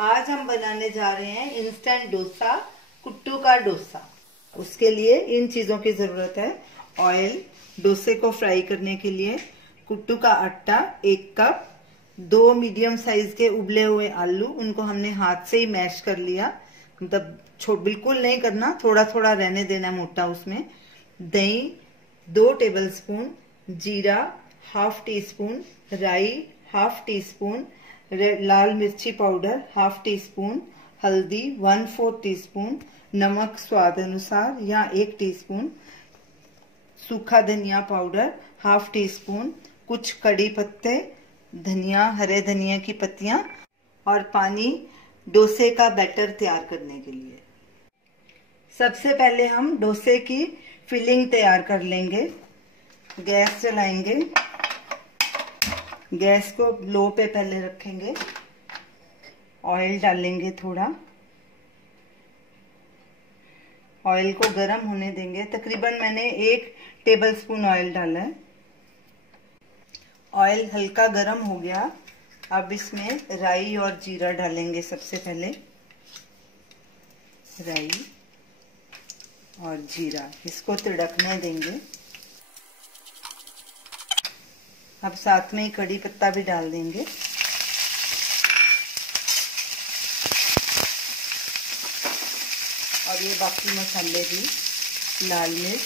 आज हम बनाने जा रहे हैं इंस्टेंट डोसा, कुट्टू का डोसा। उसके लिए इन चीजों की जरूरत है। ऑयल, डोसे को फ्राई करने के लिए, कुट्टू का आटा 1 कप, 2 मीडियम साइज के उबले हुए आलू, उनको हमने हाथ से ही मैश कर लिया, मतलब बिल्कुल नहीं करना, थोड़ा थोड़ा रहने देना मोटा उसमें। दही 2 टेबलस्पून, जीरा हाफ टी स्पून, राई हाफ टी स्पून, लाल मिर्ची पाउडर हाफ टी स्पून, हल्दी 1/4 टीस्पून, नमक स्वाद अनुसार या 1 टीस्पून, सूखा धनिया पाउडर हाफ टी स्पून, कुछ कड़ी पत्ते, धनिया, हरे धनिया की पत्तियां और पानी डोसे का बैटर तैयार करने के लिए। सबसे पहले हम डोसे की फिलिंग तैयार कर लेंगे। गैस जलाएंगे, गैस को लो पे पहले रखेंगे, ऑयल डालेंगे थोड़ा, ऑयल को गर्म होने देंगे। तकरीबन मैंने 1 टेबलस्पून ऑयल डाला है। ऑयल हल्का गर्म हो गया, अब इसमें राई और जीरा डालेंगे। सबसे पहले राई और जीरा, इसको तिड़कने देंगे। अब साथ में ही कड़ी पत्ता भी डाल देंगे। और ये बाकी मसाले भी, लाल मिर्च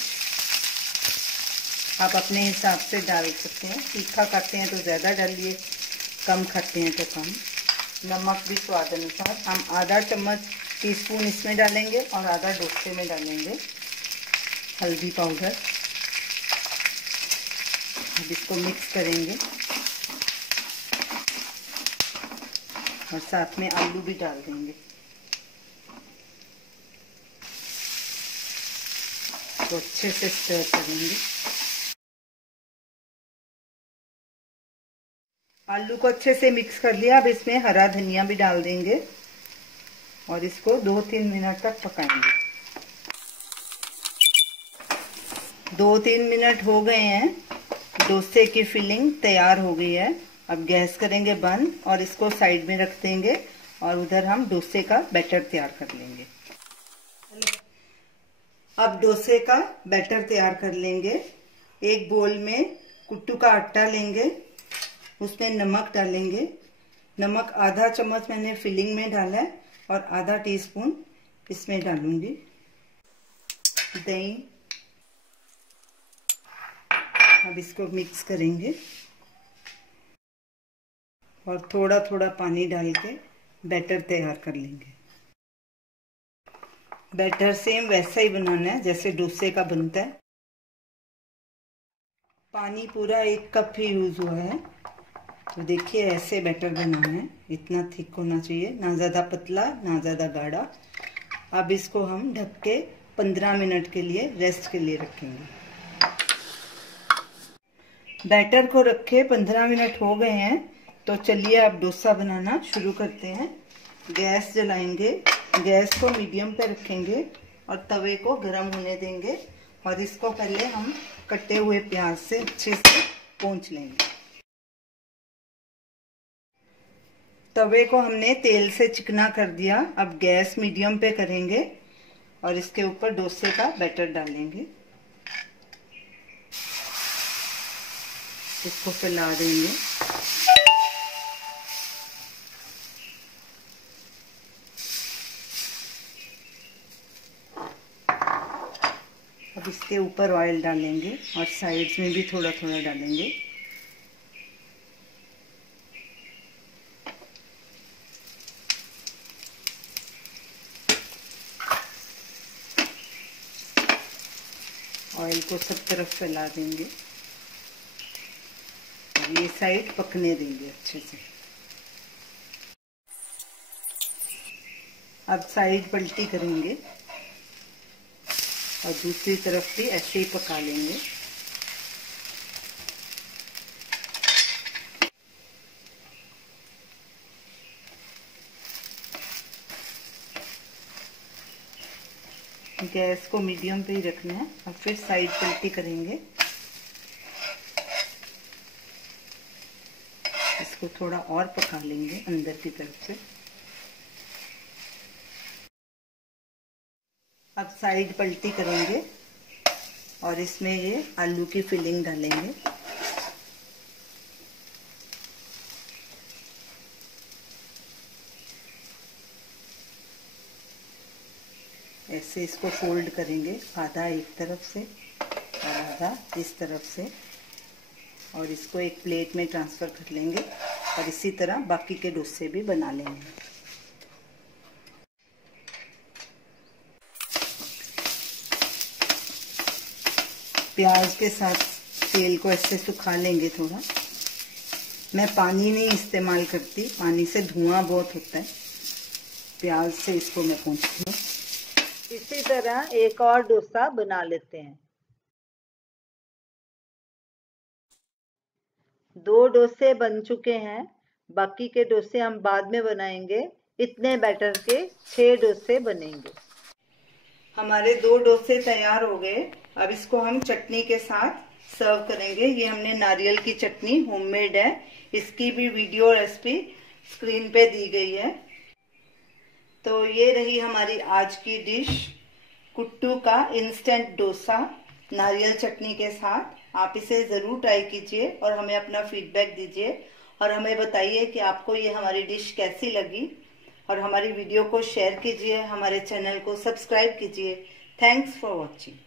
आप अपने हिसाब से डाल सकते हैं। तीखा खाते हैं तो ज़्यादा डालिए, कम खाते हैं तो कम। नमक भी स्वाद अनुसार। हम आधा टीस्पून इसमें डालेंगे और आधा डोसे में डालेंगे। हल्दी पाउडर, अब इसको मिक्स करेंगे और साथ में आलू भी डाल देंगे। तो अच्छे से स्टर करेंगे। आलू को अच्छे से मिक्स कर लिया। अब इसमें हरा धनिया भी डाल देंगे और इसको 2-3 मिनट तक पकाएंगे। 2-3 मिनट हो गए हैं, डोसे की फिलिंग तैयार हो गई है। अब गैस करेंगे बंद और इसको साइड में रख देंगे और उधर हम डोसे का बैटर तैयार कर लेंगे। अब डोसे का बैटर तैयार कर लेंगे। एक बोल में कुट्टू का आटा लेंगे, उसमें नमक डालेंगे। नमक आधा चम्मच मैंने फिलिंग में डाला है और आधा टीस्पून इसमें डालूंगी। दही, अब इसको मिक्स करेंगे और थोड़ा थोड़ा पानी डाल के बैटर तैयार कर लेंगे। बैटर सेम वैसा ही बनाना है जैसे डोसे का बनता है। पानी पूरा 1 कप ही यूज हुआ है। तो देखिए ऐसे बैटर बनाना है, इतना थिक होना चाहिए, ना ज़्यादा पतला ना ज़्यादा गाढ़ा। अब इसको हम ढक के 15 मिनट के लिए रेस्ट के लिए रखेंगे। बैटर को रखे 15 मिनट हो गए हैं, तो चलिए अब डोसा बनाना शुरू करते हैं। गैस जलाएंगे, गैस को मीडियम पे रखेंगे और तवे को गरम होने देंगे और इसको पहले हम कटे हुए प्याज से अच्छे से पोंछ लेंगे। तवे को हमने तेल से चिकना कर दिया। अब गैस मीडियम पे करेंगे और इसके ऊपर डोसे का बैटर डालेंगे। इसको फैला देंगे। अब इसके ऊपर ऑयल डालेंगे और साइड्स में भी थोड़ा थोड़ा डालेंगे। ऑयल को सब तरफ फैला देंगे। ये साइड पकने देंगे अच्छे से। अब साइड पलटी करेंगे और दूसरी तरफ भी ऐसे ही पका लेंगे। गैस को मीडियम पे ही रखना है और फिर साइड पलटी करेंगे। इसको थोड़ा और पका लेंगे अंदर की तरफ से। अब साइड पलटी करेंगे और इसमें ये आलू की फिलिंग डालेंगे। ऐसे इसको फोल्ड करेंगे, आधा एक तरफ से और आधा इस तरफ से, और इसको एक प्लेट में ट्रांसफ़र कर लेंगे और इसी तरह बाकी के डोसे भी बना लेंगे। प्याज के साथ तेल को ऐसे सुखा लेंगे थोड़ा। मैं पानी नहीं इस्तेमाल करती, पानी से धुआं बहुत होता है, प्याज से इसको मैं पोंछती हूँ। इसी तरह एक और डोसा बना लेते हैं। 2 डोसे बन चुके हैं, बाकी के डोसे हम बाद में बनाएंगे। इतने बैटर के 6 डोसे बनेंगे। हमारे 2 डोसे तैयार हो गए। अब इसको हम चटनी के साथ सर्व करेंगे। ये हमने नारियल की चटनी होममेड है, इसकी भी वीडियो रेसिपी स्क्रीन पे दी गई है। तो ये रही हमारी आज की डिश, कुट्टू का इंस्टेंट डोसा नारियल चटनी के साथ। आप इसे ज़रूर ट्राई कीजिए और हमें अपना फीडबैक दीजिए और हमें बताइए कि आपको ये हमारी डिश कैसी लगी। और हमारी वीडियो को शेयर कीजिए, हमारे चैनल को सब्सक्राइब कीजिए। Thanks for watching.